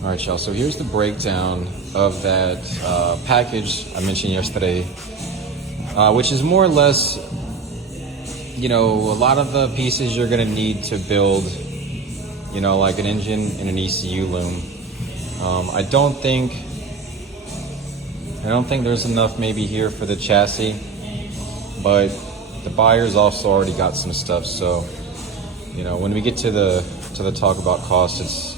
All right, y'all, so here's the breakdown of that package I mentioned yesterday, which is more or less, a lot of the pieces you're gonna need to build, like an engine and an ECU loom. I don't think there's enough maybe here for the chassis, but the buyer's also already got some stuff. So, when we get to the talk about cost, it's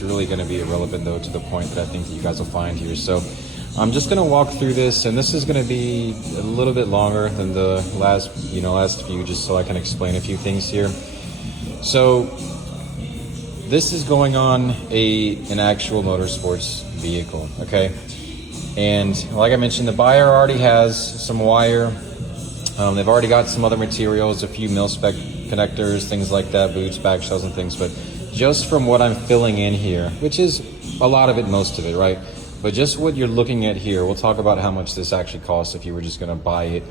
really going to be irrelevant though, to the point that I think that you guys will find here. So I'm just going to walk through this, and this is going to be a little bit longer than the last few, just so I can explain a few things here. So this is going on an actual motorsports vehicle, okay? And like I mentioned, the buyer already has some wire. They've already got some other materials, a few mil-spec connectors, things like that, boots, back shells, and things. But just from what I'm filling in here, which is a lot of it, most of it, right? But just what you're looking at here, we'll talk about how much this actually costs if you were just going to buy it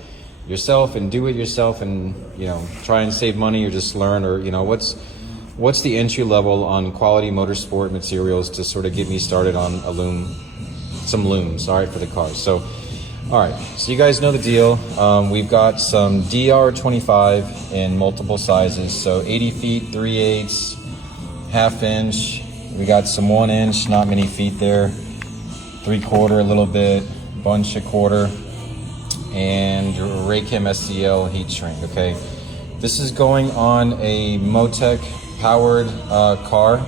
yourself and do it yourself and, try and save money or just learn, or, what's the entry level on quality motorsport materials to sort of get me started on some looms, all right, for the cars. So, all right, so you guys know the deal. We've got some DR25 in multiple sizes, so 80 feet, 3/8, ½ inch. We got some 1 inch, not many feet there, 3/4 a little bit, bunch a quarter, and Raychem SCL heat shrink, okay? This is going on a Motec powered car.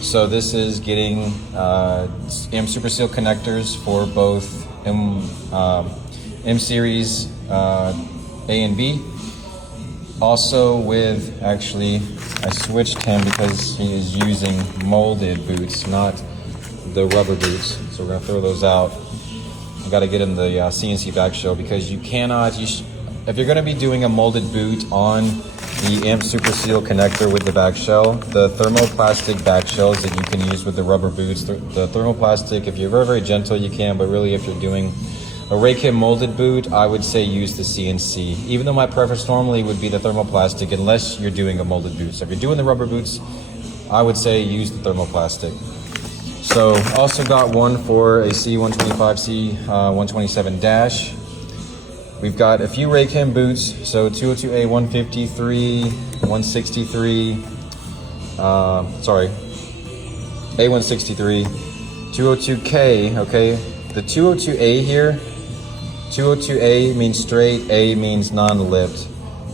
So this is getting M Super Seal connectors for both M Series A and B. Also with, actually, I switched him because he is using molded boots, not the rubber boots. So we're gonna throw those out. I gotta get him the CNC back shell, because you cannot, if you're gonna be doing a molded boot on the M Super Seal connector with the back shell, the thermoplastic back shells that you can use with the rubber boots, the thermoplastic, if you're very, very gentle, you can, but really if you're doing a Raychem molded boot, I would say use the CNC, even though my preference normally would be the thermoplastic unless you're doing a molded boot. So if you're doing the rubber boots, I would say use the thermoplastic. So also got one for a C125, C127 dash. We've got a few Raychem boots, so 202A 153, 163, A163, 202K, okay? The 202A here, 202A means straight, A means non-lipped.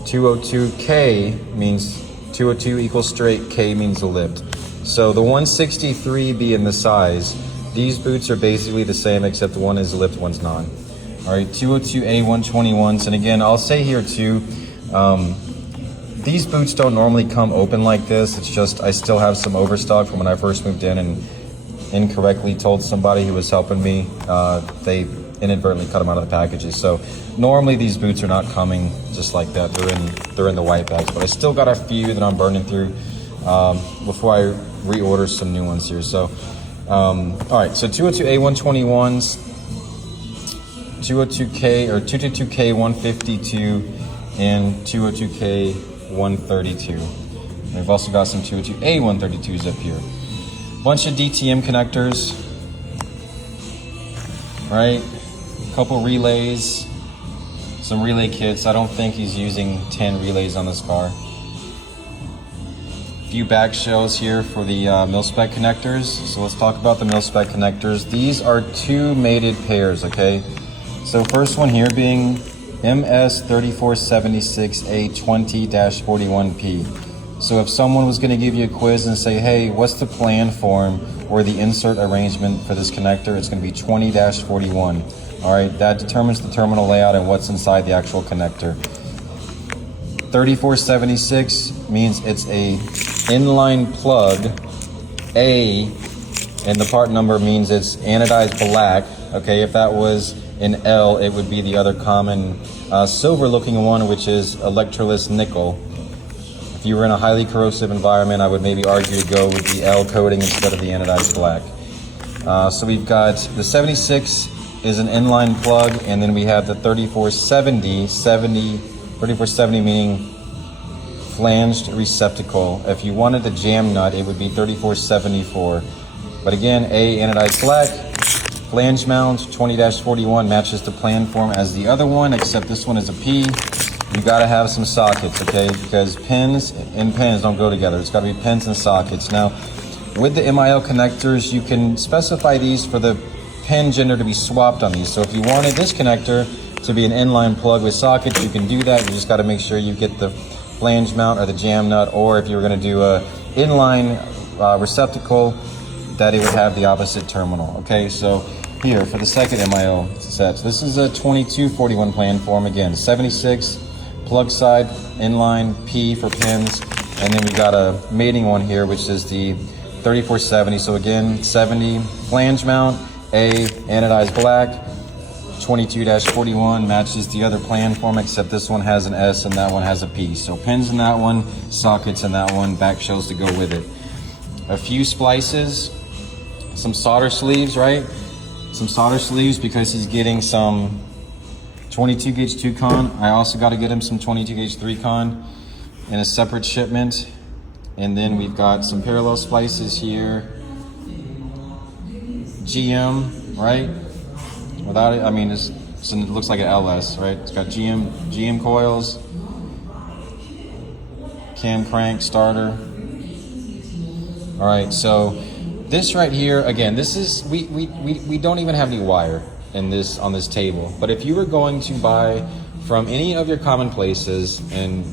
202K means 202 equals straight, K means lipped. So the 163 being the size, these boots are basically the same except one is lipped, one's not. All right, 202A 121s, and again, I'll say here too, these boots don't normally come open like this. It's just I still have some overstock from when I first moved in and incorrectly told somebody who was helping me. They inadvertently cut them out of the packages. So normally these boots are not coming just like that. They're in the white bags, but I still got a few that I'm burning through before I reorder some new ones here. So, all right, so 202A 121s. 202K or 222K 152 and 202K 132. And we've also got some 202A 132s up here. Bunch of DTM connectors, right? A couple relays, some relay kits. I don't think he's using 10 relays on this car. A few back shells here for the mil-spec connectors. So let's talk about the mil-spec connectors. These are two mated pairs, okay? So first one here being MS3476A20-41P. So if someone was going to give you a quiz and say, hey, what's the plan form or the insert arrangement for this connector, it's going to be 20-41. All right, that determines the terminal layout and what's inside the actual connector. 3476 means it's a inline plug. A, and the part number means it's anodized black. Okay, if that was an L, it would be the other common silver looking one, which is electroless nickel. If you were in a highly corrosive environment, I would maybe argue to go with the L coating instead of the anodized black. So we've got the 76 is an inline plug, and then we have the 3470 meaning flanged receptacle. If you wanted the jam nut, it would be 3474. But again, A anodized black. Flange mount 20-41 matches the plan form as the other one, except this one is a P. You gotta have some sockets, okay? Because pins and pins don't go together. It's gotta be pins and sockets. Now, with the MIL connectors, you can specify these for the pin gender to be swapped on these. So if you wanted this connector to be an inline plug with sockets, you can do that. You just gotta make sure you get the flange mount or the jam nut, or if you were gonna do a inline receptacle, that it would have the opposite terminal, okay? So here for the second MIO set, this is a 2241 plan form. Again, 76 plug side inline P for pins, and then we got a mating one here, which is the 3470. So again, 70 flange mount, A anodized black, 22-41 matches the other plan form, except this one has an S and that one has a P. So pins in that one, sockets in that one, back shells to go with it. A few splices, some solder sleeves, right? Some solder sleeves because he's getting some 22 gauge 2-con. I also got to get him some 22 gauge 3-con in a separate shipment. And then we've got some parallel splices here. GM, right? Without it, I mean, it looks like an LS, right? It's got GM coils, cam crank, starter. All right, so this right here, again, this is, we don't even have any wire in this, on this table. But if you were going to buy from any of your common places, and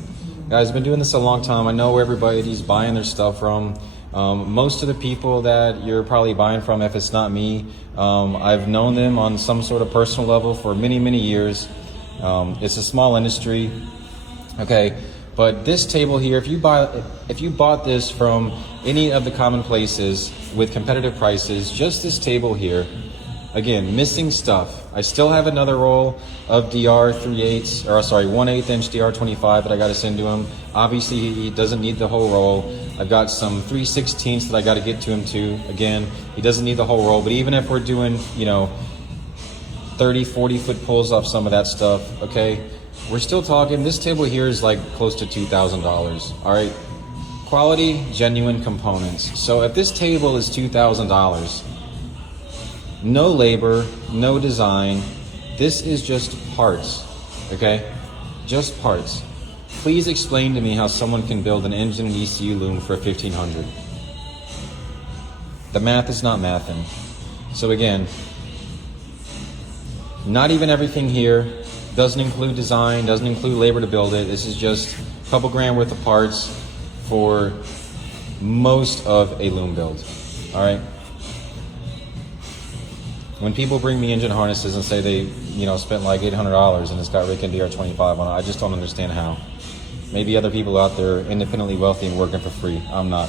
guys, I've been doing this a long time, I know where everybody's buying their stuff from. Most of the people that you're probably buying from, if it's not me, I've known them on some sort of personal level for many, many years. It's a small industry, okay? But this table here, if you bought this from any of the common places with competitive prices, just this table here, again, missing stuff. I still have another roll of DR 3/8, or sorry, 1/8 inch DR 25 that I got to send to him. Obviously, he doesn't need the whole roll. I've got some 3/16 that I got to get to him too. Again, he doesn't need the whole roll, but even if we're doing, 30, 40 foot pulls off some of that stuff, okay, we're still talking, this table here is like close to $2,000, all right? Quality, genuine components. So if this table is $2,000, no labor, no design, this is just parts, okay? Just parts. Please explain to me how someone can build an engine and ECU loom for $1,500. The math is not mathing. So again, not even everything here, doesn't include design, doesn't include labor to build it. This is just a couple grand worth of parts for most of a loom build, all right? When people bring me engine harnesses and say they, spent like $800 and it's got Riken DR25 on it, I just don't understand how. Maybe other people out there are independently wealthy and working for free. I'm not.